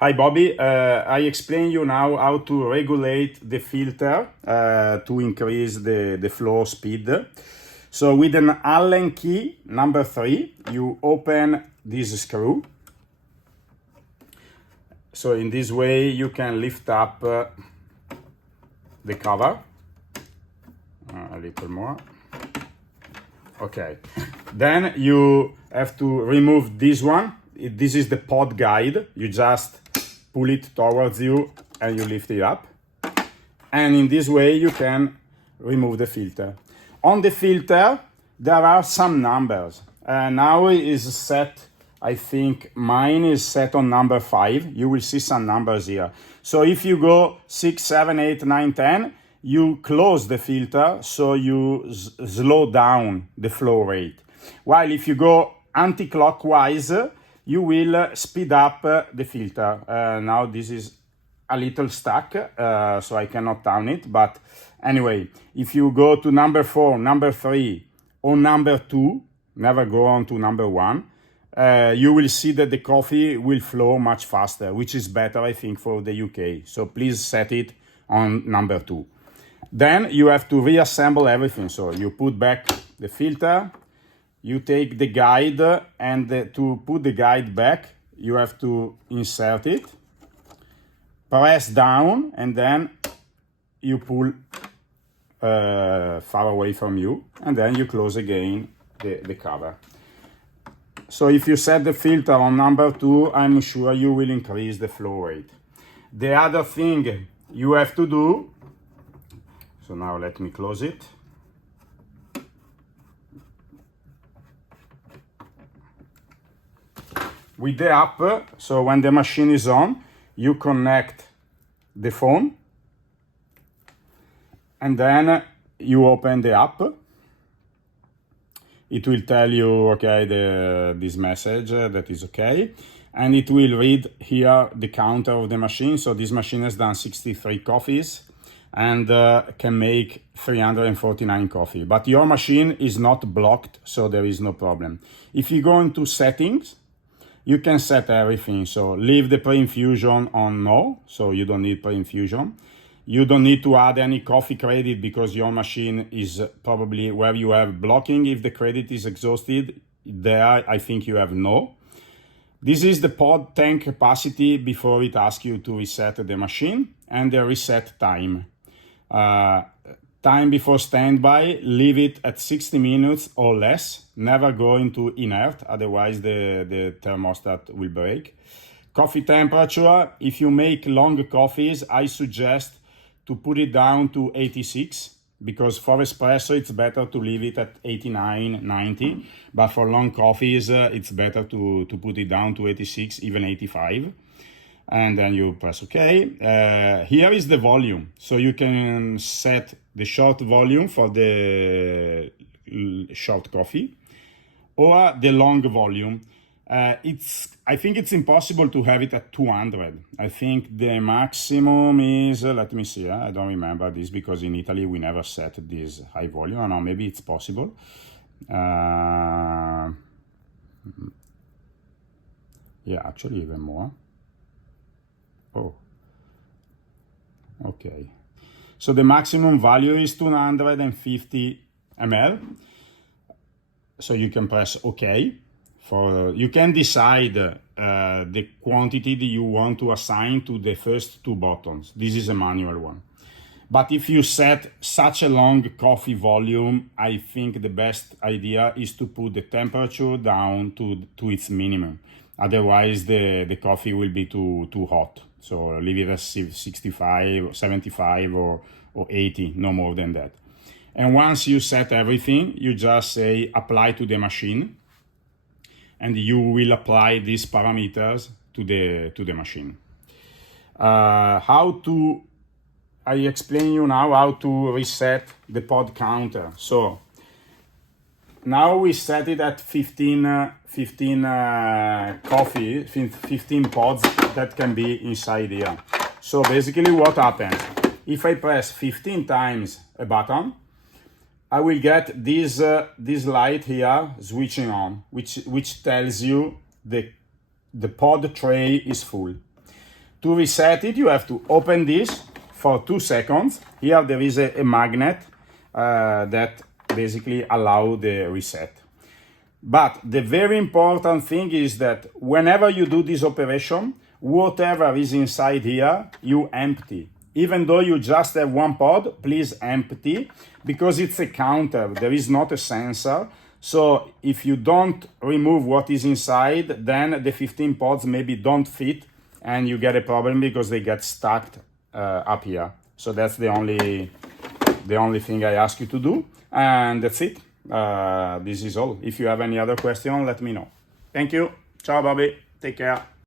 Hi, Bobby. I explain you now how to regulate the filter to increase the flow speed. So with an Allen key, number 3, you open this screw. So in this way, you can lift up the cover. A little more. Okay. Then you have to remove this one. This is the pod guide. You just pull it towards you and you lift it up. And in this way, you can remove the filter. On the filter, there are some numbers. Now it is set, I think mine is set on number 5. You will see some numbers here. So if you go 6, 7, 8, 9, 10, you close the filter, so you slow down the flow rate. While if you go anti-clockwise, you will speed up the filter. Now this is a little stuck, so I cannot turn it. But anyway, if you go to number 4, number 3, or number 2, never go on to number 1, you will see that the coffee will flow much faster, which is better, I think, for the UK. So please set it on number 2. Then you have to reassemble everything. So you put back the filter, you take the guide, and to put the guide back, you have to insert it, press down, and then you pull far away from you, and then you close again the cover. So if you set the filter on number 2, I'm sure you will increase the flow rate. The other thing you have to do, so now let me close it. With the app, so when the machine is on, you connect the phone and then you open the app. It will tell you, okay, this message that is okay. And it will read here the counter of the machine. So this machine has done 63 coffees and can make 349 coffee. But your machine is not blocked, so there is no problem. If you go into settings, you can set everything. So leave the pre-infusion on no, so you don't need pre-infusion. You don't need to add any coffee credit because your machine is probably where you have blocking. If the credit is exhausted, there I think you have no. This is the pod tank capacity before it asks you to reset the machine, and the reset time. Time before standby, leave it at 60 minutes or less. Never go into inert, otherwise the thermostat will break. Coffee temperature, if you make long coffees, I suggest to put it down to 86, because for espresso it's better to leave it at 89, 90, but for long coffees it's better to put it down to 86, even 85. And then you press OK. Here is the volume. So you can set the short volume for the short coffee or the long volume. I think it's impossible to have it at 200. I think the maximum is, let me see, I don't remember this because in Italy we never set this high volume. I don't know, maybe it's possible. Yeah, actually even more. Oh, okay. So the maximum value is 250 ml. So you can press OK. You can decide the quantity that you want to assign to the first 2 buttons. This is a manual one. But if you set such a long coffee volume, I think the best idea is to put the temperature down to its minimum. Otherwise, the coffee will be too hot. So leave it at 65, 75 or 80, no more than that. And once you set everything, you just say apply to the machine, and you will apply these parameters to the machine. I explain you now how to reset the pod counter. So now we set it at 15 pods that can be inside here. So basically what happens, if I press 15 times a button, I will get this light here switching on, which tells you the pod tray is full. To reset it, you have to open this for 2 seconds. Here there is a magnet that basically allow the reset. But the very important thing is that whenever you do this operation, whatever is inside here, you empty. Even though you just have one pod, please empty, because it's a counter, there is not a sensor. So if you don't remove what is inside, then the 15 pods maybe don't fit and you get a problem because they get stuck up here. So that's the only thing I ask you to do. And that's it. This is all. If you have any other question, let me know. Thank you. Ciao, Bobby. Take care.